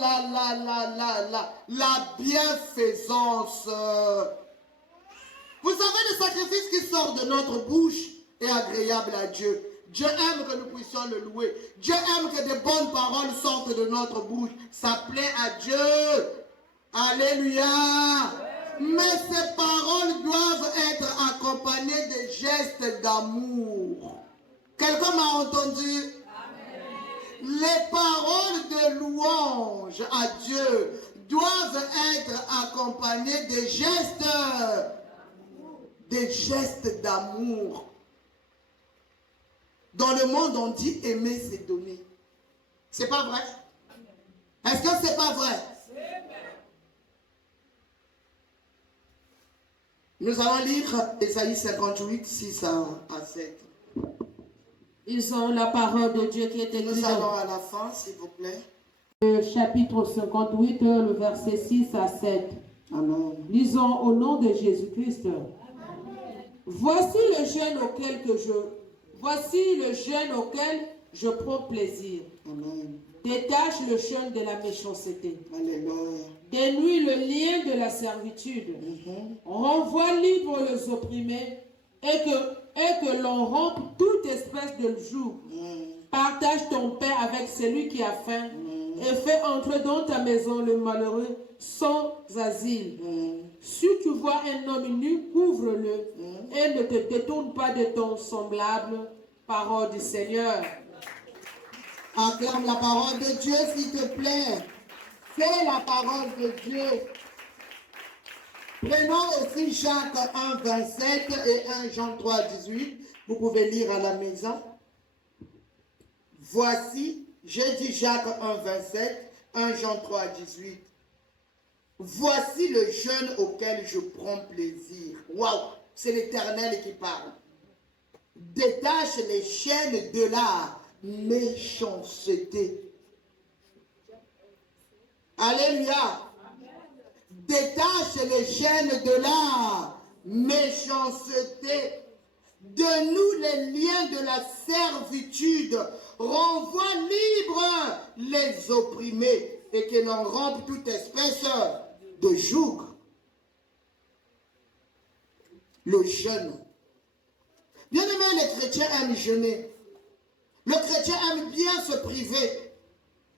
la bienfaisance. Vous savez, le sacrifice qui sort de notre bouche est agréable à Dieu. Dieu aime que nous puissions le louer. Dieu aime que des bonnes paroles sortent de notre bouche. Ça plaît à Dieu. Alléluia. Mais ces paroles doivent être accompagnées de gestes d'amour. Quelqu'un m'a entendu? Amen. Les paroles de louange à Dieu doivent être accompagnées des gestes d'amour. Dans le monde, on dit aimer, c'est donner. C'est pas vrai? Est-ce que c'est pas vrai? Nous allons lire Ésaïe 58, 6 à 7. Ils ont la parole de Dieu qui est écrite. Nous allons à la fin, s'il vous plaît. Le chapitre 58, le verset 6 à 7. Amen. Lisons au nom de Jésus-Christ. Voici le jeûne auquel je prends plaisir. Amen. Détache le jeûne de la méchanceté. Alléluia. Dénuis le lien de la servitude. Renvoie libre les opprimés et que l'on rompe toute espèce de joug. Partage ton pain avec celui qui a faim et fais entrer dans ta maison le malheureux sans asile. Si tu vois un homme nu, couvre-le et ne te détourne pas de ton semblable. Parole du Seigneur. Acclame la parole de Dieu, s'il te plaît. C'est la parole de Dieu. Prenons aussi Jacques 1, 27 et 1 Jean 3, 18. Vous pouvez lire à la maison. Voici, j'ai dit Jacques 1, 27, 1 Jean 3, 18. Voici le jeûne auquel je prends plaisir. Waouh, c'est l'Éternel qui parle. Détache les chaînes de la méchanceté. Alléluia. Détache les chaînes de la méchanceté. De nous les liens de la servitude. Renvoie libre les opprimés et que l'on rompe toute espèce de joug. Le jeûne. Bien aimé, les chrétiens aiment jeûner. Le chrétien aime bien se priver.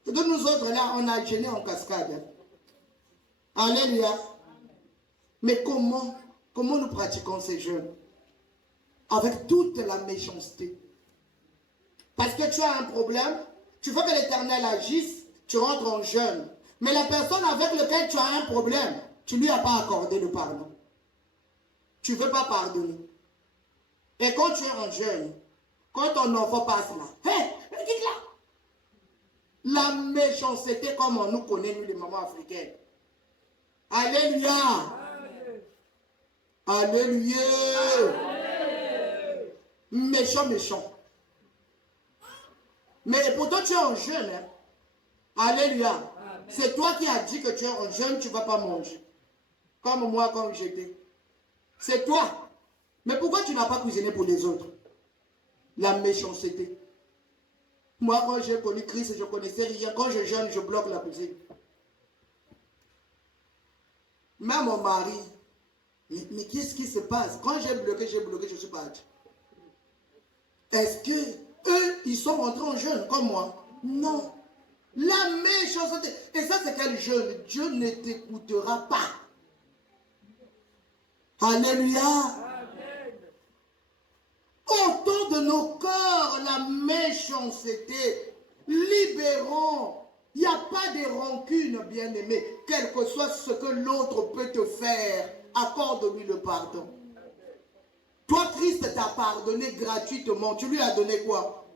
Et de nous autres, là, on a gêné en cascade. Alléluia. Mais comment nous pratiquons ces jeûnes? Avec toute la méchanceté. Parce que tu as un problème, tu veux que l'Éternel agisse, tu rentres en jeûne. Mais la personne avec laquelle tu as un problème, tu ne lui as pas accordé le pardon. Tu ne veux pas pardonner. Et quand tu es en jeûne, quand ton enfant passe là, hé, quitte là. La méchanceté comme on nous connaît, nous les mamans africaines. Alléluia. Alléluia. Méchant, méchant. Mais pourtant tu es en jeûne. Hein? Alléluia. C'est toi qui as dit que tu es en jeûne, tu ne vas pas manger. Comme moi, comme j'étais. C'est toi. Mais pourquoi tu n'as pas cuisiné pour les autres? La méchanceté. Moi, quand j'ai connu Christ, je ne connaissais rien. Quand je jeûne, je bloque la cuisine. Même mon mari. Mais qu'est-ce qui se passe? Quand j'ai bloqué, je suis parti. Est-ce que eux, ils sont rentrés en jeûne comme moi? Non. La méchanceté. Et ça, c'est quel jeûne? Dieu ne t'écoutera pas. Alléluia. Amen. Ôtons de nos corps la méchanceté. Libérons. Il n'y a pas de rancune, bien-aimé. Quel que soit ce que l'autre peut te faire, accorde-lui le pardon. Toi, Christ t'a pardonné gratuitement. Tu lui as donné quoi?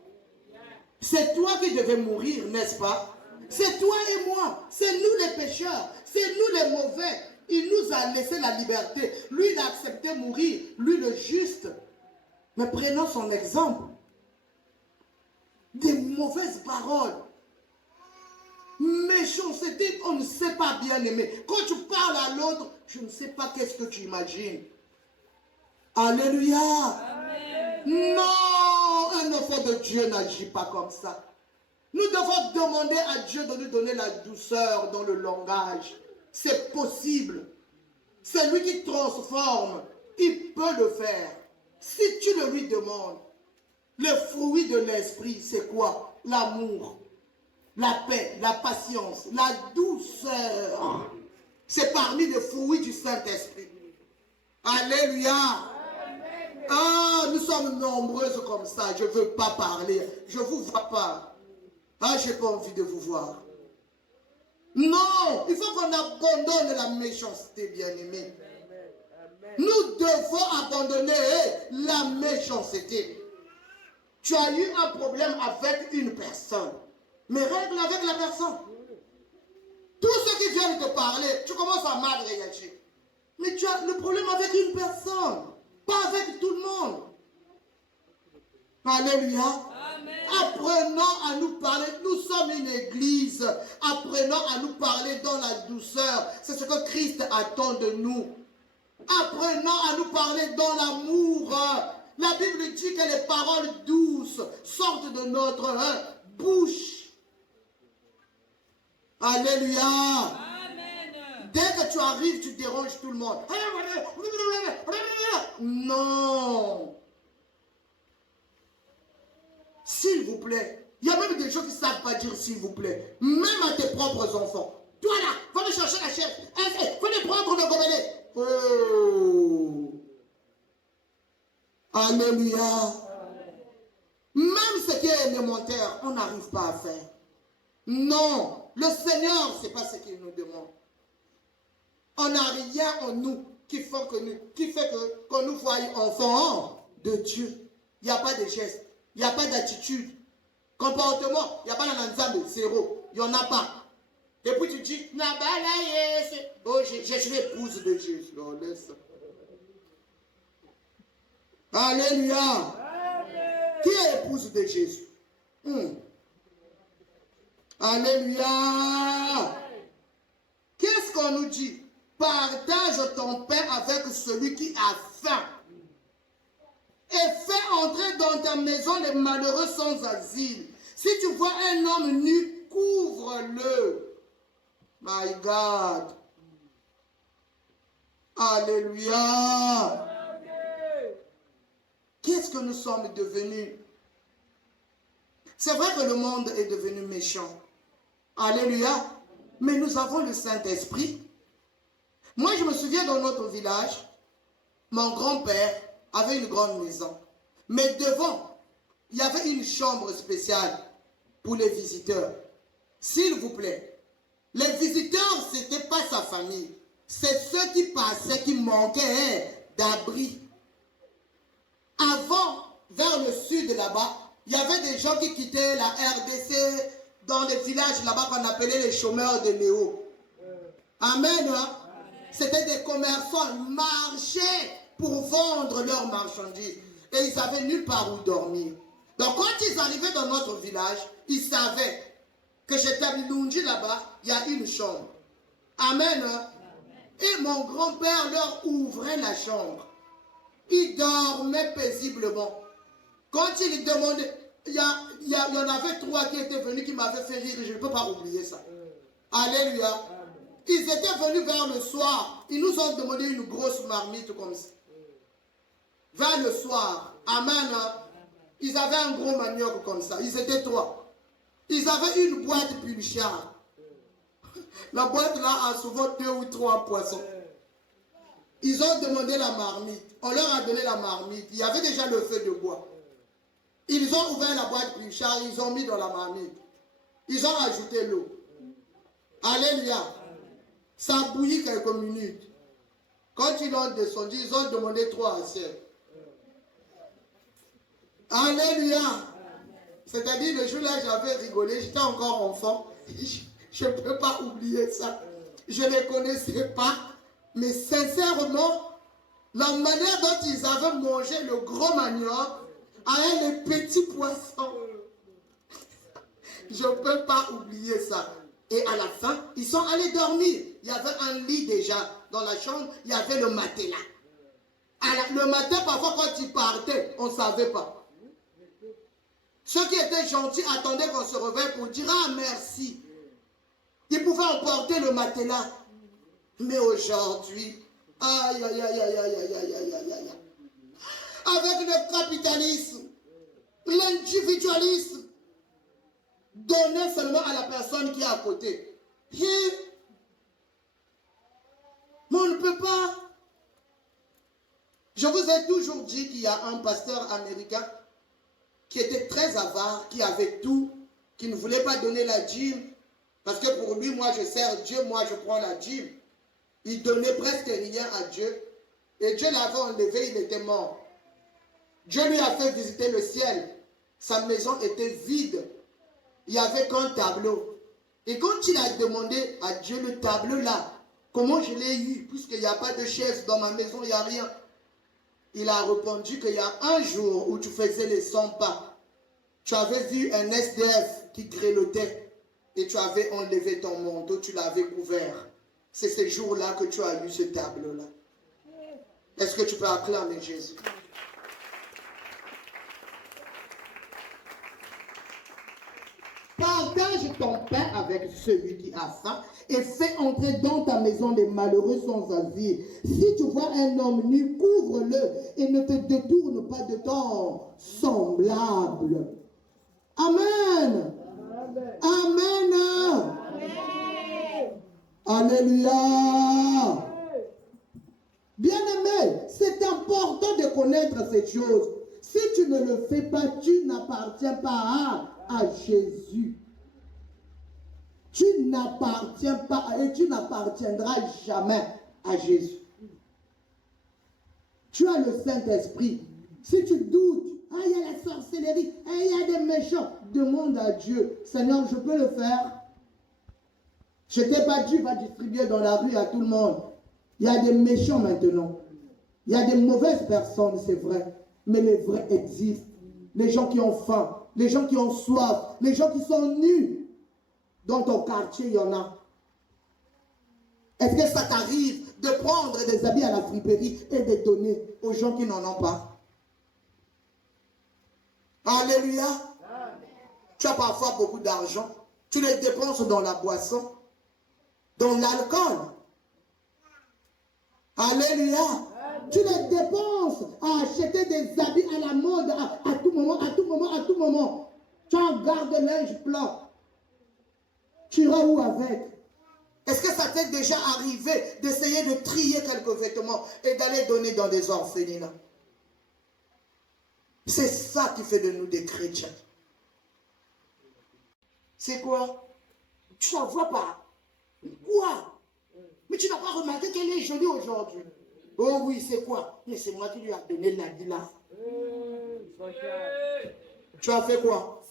C'est toi qui devais mourir, n'est-ce pas? C'est toi et moi. C'est nous les pécheurs. C'est nous les mauvais. Il nous a laissé la liberté. Lui, il a accepté mourir. Lui, le juste. Mais prenons son exemple. Des mauvaises paroles. Méchanceté, on ne sait pas bien aimer. Quand tu parles à l'autre, je ne sais pas qu'est-ce que tu imagines. Alléluia. Amen. Non, un enfant de Dieu n'agit pas comme ça. Nous devons demander à Dieu de nous donner la douceur dans le langage. C'est possible. C'est lui qui transforme. Il peut le faire. Si tu le lui demandes, le fruit de l'esprit, c'est quoi? L'amour, la paix, la patience, la douceur. C'est parmi les fruits du Saint-Esprit. Alléluia. Ah, nous sommes nombreuses comme ça. Je ne veux pas parler. Je ne vous vois pas. Ah, je n'ai pas envie de vous voir. Non, il faut qu'on abandonne la méchanceté, bien-aimés. Nous devons abandonner la méchanceté. Tu as eu un problème avec une personne. Mais règle avec la personne. Tous ceux qui viennent te parler, tu commences à mal réagir. Mais tu as le problème avec une personne. Pas avec tout le monde. Alléluia. Amen. Apprenons à nous parler. Nous sommes une église. Apprenons à nous parler dans la douceur. C'est ce que Christ attend de nous. Apprenons à nous parler dans l'amour. La Bible dit que les paroles douces sortent de notre bouche. Alléluia. Amen. Dès que tu arrives, tu déranges tout le monde. Non. S'il vous plaît. Il y a même des gens qui ne savent pas dire s'il vous plaît. Même à tes propres enfants. Toi là, va me chercher la chaise. Va me prendre le gobelet. Oh. Alléluia. Même ce qui est élémentaire, on n'arrive pas à faire. Non. Le Seigneur, ce n'est pas ce qu'il nous demande. On n'a rien en nous qui fait qu'on nous voie enfants de Dieu. Il n'y a pas de geste. Il n'y a pas d'attitude. Comportement, il n'y a pas d'ensemble, zéro. Il n'y en a pas. Et puis tu dis, oh, je suis épouse de Jésus. Oh, laisse. Alléluia. Amen. Qui est épouse de Jésus? Alléluia. Qu'est-ce qu'on nous dit? Partage ton pain avec celui qui a faim. Et fais entrer dans ta maison les malheureux sans asile. Si tu vois un homme nu, couvre-le. My God. Alléluia. Qu'est-ce que nous sommes devenus? C'est vrai que le monde est devenu méchant. Alléluia. Mais nous avons le Saint-Esprit. Moi, je me souviens dans notre village, mon grand-père avait une grande maison. Mais devant, il y avait une chambre spéciale pour les visiteurs. S'il vous plaît, les visiteurs, ce n'était pas sa famille. C'est ceux qui passaient, qui manquaient d'abri. Avant, vers le sud là-bas, il y avait des gens qui quittaient la RDC dans les villages là-bas qu'on appelait les chômeurs de Néo. Amen. Hein? C'était des commerçants, ils marchaient pour vendre leurs marchandises. Et ils n'avaient nulle part où dormir. Donc quand ils arrivaient dans notre village, ils savaient que chez Tabilunji là-bas, il y a une chambre. Amen. Hein? Et mon grand-père leur ouvrait la chambre. Ils dormaient paisiblement. Quand il demandait, il y en avait 3 qui étaient venus qui m'avaient fait rire et je ne peux pas oublier ça. Alléluia. Ils étaient venus vers le soir. Ils nous ont demandé une grosse marmite comme ça. Vers le soir. Amen. Hein? Ils avaient un gros manioc comme ça. Ils étaient 3. Ils avaient une boîte pulchard. La boîte là a souvent 2 ou 3 poissons. Ils ont demandé la marmite. On leur a donné la marmite. Il y avait déjà le feu de bois. Ils ont ouvert la boîte pulchard. Ils ont mis dans la marmite. Ils ont ajouté l'eau. Alléluia. Ça a bouilli quelques minutes. Quand ils l'ont descendu, ils ont demandé 3 assiettes. Alléluia. C'est-à-dire, le jour-là, j'avais rigolé. J'étais encore enfant. Je ne peux pas oublier ça. Je ne les connaissais pas. Mais sincèrement, la manière dont ils avaient mangé le gros manioc avec les petits poissons, je ne peux pas oublier ça. Et à la fin, ils sont allés dormir. Il y avait un lit déjà dans la chambre. Il y avait le matelas. Le matin, parfois, quand ils partaient, on ne savait pas. Ceux qui étaient gentils attendaient qu'on se réveille pour dire « Ah, merci ». Ils pouvaient emporter le matelas. Mais aujourd'hui, aïe, aïe, aïe, aïe, aïe, aïe, aïe, aïe, aïe, aïe. Avec le capitalisme, l'individualisme, donner seulement à la personne qui est à côté. Mais on ne peut pas. Je vous ai toujours dit qu'il y a un pasteur américain qui était très avare, qui avait tout, qui ne voulait pas donner la dîme. Parce que pour lui, moi je sers Dieu, moi je prends la dîme. Il donnait presque rien à Dieu. Et Dieu l'avait enlevé, il était mort. Dieu lui a fait visiter le ciel. Sa maison était vide. Il n'y avait qu'un tableau. Et quand il a demandé à Dieu le tableau là, comment je l'ai eu, puisqu'il n'y a pas de chaise dans ma maison, il n'y a rien. Il a répondu qu'il y a un jour où tu faisais les 100 pas. Tu avais vu un SDF qui grelottait et tu avais enlevé ton manteau, tu l'avais couvert. C'est ce jour-là que tu as eu ce tableau-là. Est-ce que tu peux acclamer Jésus? Partage ton pain avec celui qui a faim et fais entrer dans ta maison les malheureux sans asile. Si tu vois un homme nu, couvre-le et ne te détourne pas de ton semblable. Amen. Amen. Amen. Alléluia. Bien-aimé, c'est important de connaître ces choses. Si tu ne le fais pas, tu n'appartiens pas à Jésus. Tu n'appartiens pas et tu n'appartiendras jamais à Jésus. Tu as le Saint-Esprit. Si tu doutes, il y a la sorcellerie, il y a des méchants, demande à Dieu, Seigneur, je peux le faire. Je t'ai pas dit, va distribuer dans la rue à tout le monde. Il y a des méchants maintenant. Il y a des mauvaises personnes, c'est vrai. Mais les vrais existent. Les gens qui ont faim, les gens qui ont soif, les gens qui sont nus. Dans ton quartier, il y en a. Est-ce que ça t'arrive de prendre des habits à la friperie et de donner aux gens qui n'en ont pas? Alléluia. Tu as parfois beaucoup d'argent. Tu les dépenses dans la boisson, dans l'alcool. Alléluia. Tu les dépenses à acheter des habits à la mode à tout moment, à tout moment, à tout moment. Tu en gardes linge plat. Tu iras où avec? Est-ce que ça t'est déjà arrivé d'essayer de trier quelques vêtements et d'aller donner dans des orphelinats? C'est ça qui fait de nous des chrétiens. C'est quoi? Tu ne la vois pas. Quoi? Mais tu n'as pas remarqué qu'elle est jolie aujourd'hui. Oh oui, c'est quoi? Mais c'est moi qui lui ai donné la là. Tu as fait quoi?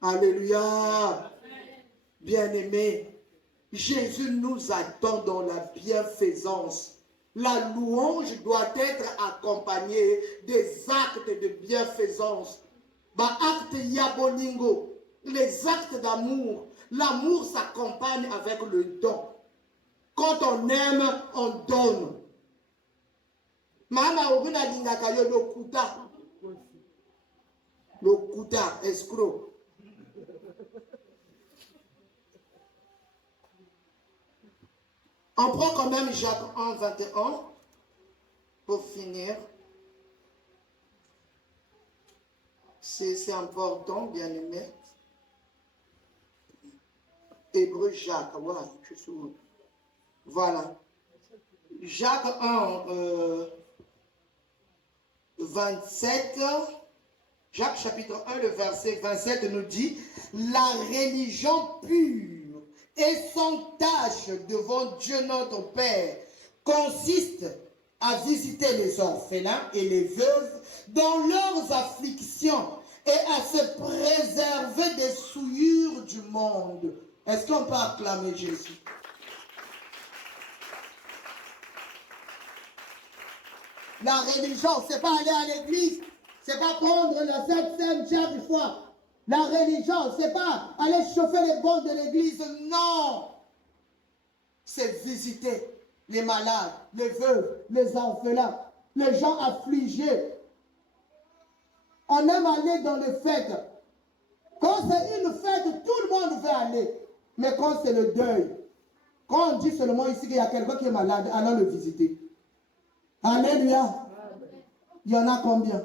Alléluia. Bien-aimé, Jésus nous attend dans la bienfaisance. La louange doit être accompagnée des actes de bienfaisance. Bah, acte yaboningo, les actes d'amour. L'amour s'accompagne avec le don. Quand on aime, on donne. Mama obuna lingaka yo lokuta. Lokuta, escroc. On prend quand même Jacques 1, 21 pour finir. C'est important, bien aimé. Hébreu Jacques, voilà, je suis où? Voilà. Jacques 1, 27. Jacques chapitre 1, le verset 27 nous dit, la religion pure et sans tache devant Dieu notre Père consiste à visiter les orphelins et les veuves dans leurs afflictions et à se préserver des souillures du monde. Est-ce qu'on peut acclamer Jésus? La religion, c'est pas aller à l'église, c'est pas prendre la Sainte chaque fois. La religion, c'est pas aller chauffer les bords de l'église, non. C'est visiter les malades, les veuves, les orphelins, les gens affligés. On aime aller dans les fêtes. Quand c'est une fête, tout le monde veut aller. Mais quand c'est le deuil, quand on dit seulement ici qu'il y a quelqu'un qui est malade, allons le visiter. Alléluia. Il y en a combien?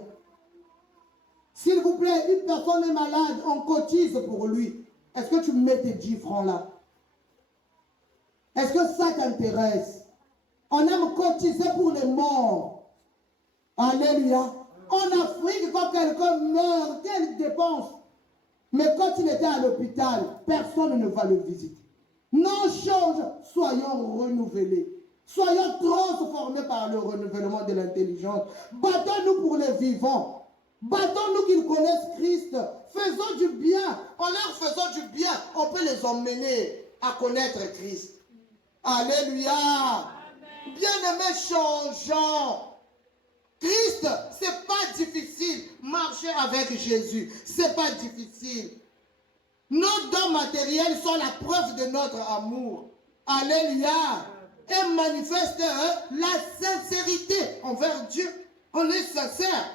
S'il vous plaît, une personne est malade, on cotise pour lui. Est-ce que tu mets tes 10 francs là? Est-ce que ça t'intéresse? On aime cotiser pour les morts. Alléluia. En Afrique, quand quelqu'un meurt, quelle dépense? Mais quand il était à l'hôpital, personne ne va le visiter. Non, change, soyons renouvelés. Soyons transformés par le renouvellement de l'intelligence. Battons-nous pour les vivants. Battons-nous qu'ils connaissent Christ. Faisons du bien. En leur faisant du bien, on peut les emmener à connaître Christ. Alléluia. Bien-aimés, changeons. Christ, c'est pas difficile. Marcher avec Jésus, c'est pas difficile. Nos dons matériels sont la preuve de notre amour. Alléluia. Et manifeste la sincérité envers Dieu. On est sincère.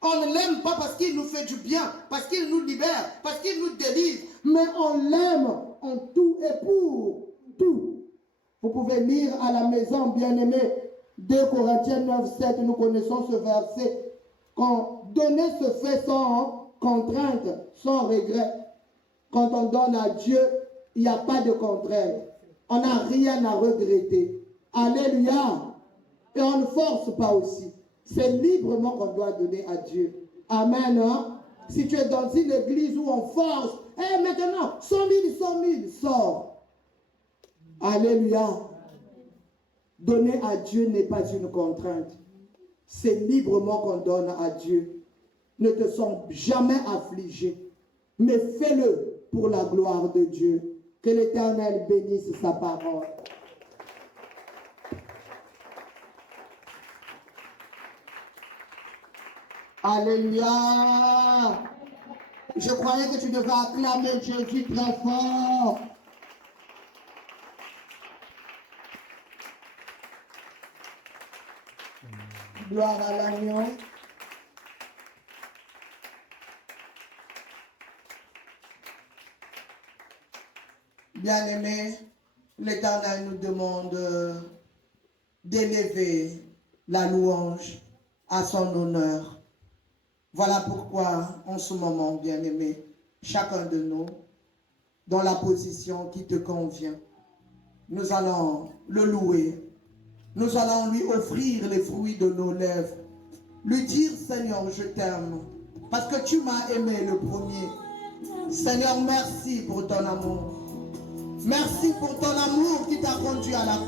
On ne l'aime pas parce qu'il nous fait du bien, parce qu'il nous libère, parce qu'il nous délivre. Mais on l'aime en tout et pour tout. Vous pouvez lire à la maison, bien-aimé, 2 Corinthiens 9, 7, nous connaissons ce verset. Quand donner se fait sans contrainte, sans regret. Quand on donne à Dieu, il n'y a pas de contrainte. On n'a rien à regretter. Alléluia. Et on ne force pas aussi. C'est librement qu'on doit donner à Dieu. Amen. Hein? Si tu es dans une église où on force, maintenant, 100 000, sors. Alléluia. Donner à Dieu n'est pas une contrainte. C'est librement qu'on donne à Dieu. Ne te sens jamais affligé, mais fais-le pour la gloire de Dieu. Que l'Éternel bénisse sa parole. Alléluia. Je croyais que tu devais acclamer Jésus très fort. Gloire à l'agneau. Bien-aimés, l'Éternel nous demande d'élever la louange à son honneur. Voilà pourquoi, en ce moment, bien-aimés, chacun de nous, dans la position qui te convient. Nous allons le louer. Nous allons lui offrir les fruits de nos lèvres. Lui dire, Seigneur, je t'aime. Parce que tu m'as aimé le premier. Seigneur, merci pour ton amour. Merci pour ton amour qui t'a conduit à la